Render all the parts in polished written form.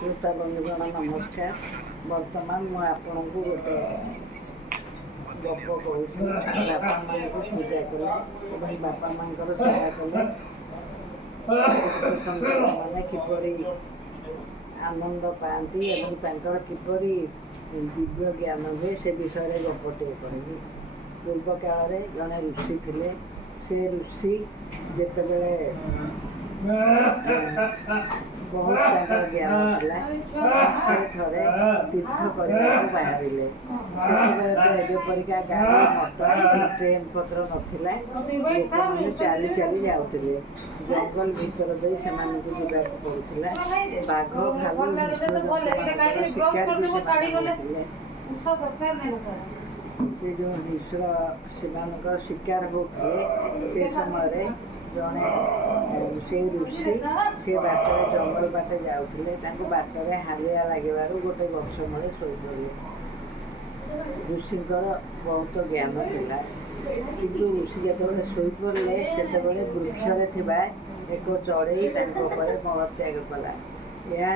श्रोता बंधुगण नमस्कार। बर्तमान मैं आपण को गोटे गप कहूँ। बापा माँ को पूजा कले बापा माँ सेवा कले मैंने किपरि आनंद पाती और किपरि दिव्य ज्ञान हुए से विषय गपटे कहि। पूर्व काल जड़े ऋषि थे। से ऋषि जितेबले बहुत ज्ञान था से थे तीर्थ करने बाहर एपरिका गाड़ी मटर ट्रेन पत्र नाला लोक मैंने चली चली जाते जंगल भीतर दे से पड़ूला बाघ भालू जो हिंस्र से शिकार होते से समय जड़े से ऋषि से बाटे जंगल बाटे जाते बाटर हालिया लगे गोटे गछ मूले शोई पड़े। ऋषिंकर बहुत ज्ञान थिला किंतु ऋषि जिते शोई पड़े से वृक्षरे एक चढ़ई मलत्याग कला। यह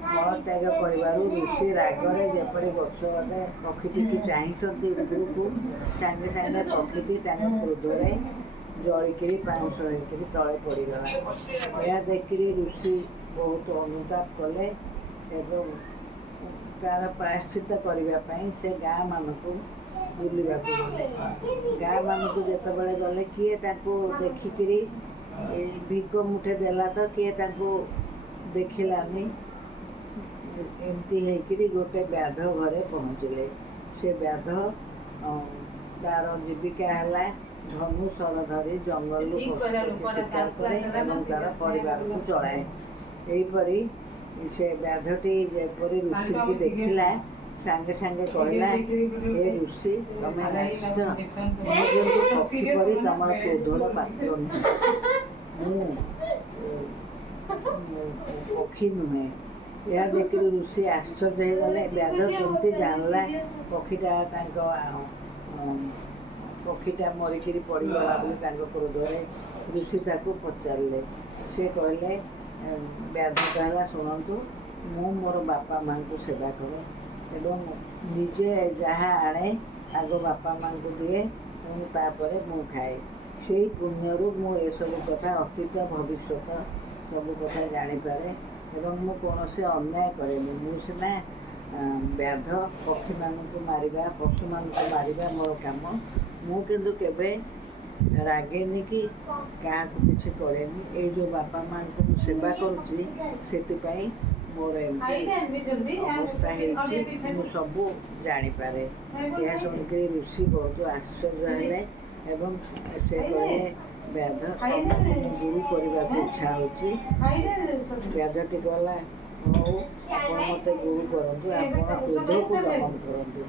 मलत्याग कर ऋषि रागरे जपरी गछ गले पक्षीटी चाहती उपरक सागे सागे पक्षीटी क्रोधरे जलिकी पाउंस होकर तले पड़गला। यह देख ऋषि बहुत अनुताप कले एवं तार प्रायश्चित करने से गाँ मानक बुलवाक गले। गाँ मानक जिते गले किए देखिक भिक मुठे देला तो किए देखलानी एमती होकर गोटे व्याध घरे पहुँचले। से व्याध तार जीविका है धनु सर धरी जंगल शिकार करे तार परिवार को चलाए। यहीपरि से व्याधटी जपरी ऋषि को देखला सांगे सांगे कहला हे ऋषि तुम पक्षी परी तुम क्रोधर पात्र नुह पक्षी नुहे। यह देख ऋषि आश्चर्य हो गले व्याध केमती जानला पक्षीटा पक्षीटा मरिक पड़गला क्रोधरे। ऋषि ताको पचारे से कहले व्याध कहला शुणु मु मोर बापा माँ को सेवा करे एवं निजे जहाँ आने आग बापा माँ को दिए तापर मु खाए से पुण्यरू मु सब कथा अतीत भविष्य सब कथा जानीपे एवं मु कौन से अन्याय करेनि। मु सीना व्याध पक्षी मानू मारिबा पशु मानू मारिबा मोर काम मु किंतु केबे रागेनि कि क्या किसी करेनि। ये जो बापा माँ को सेवा करुँची से मोर एमती अवस्था हो सबू जानीपे। यह शुणिक ऋषि बहुत आश्चर्य हेले एवं से कहे व्याध गुरु करने को इच्छा होची। व्याधटी कहला हूँ आप मत गुरु करूँ आप क्रोध को दमन करूँ।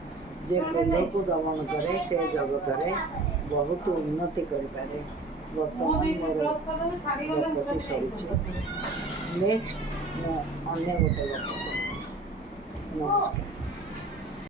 जे क्रोध को दमन करे से जगत बहुत उन्नति करें। बर्तमान मोर गपटी सरुची नेक्स्ट अन्य गोटे गप। नमस्कार।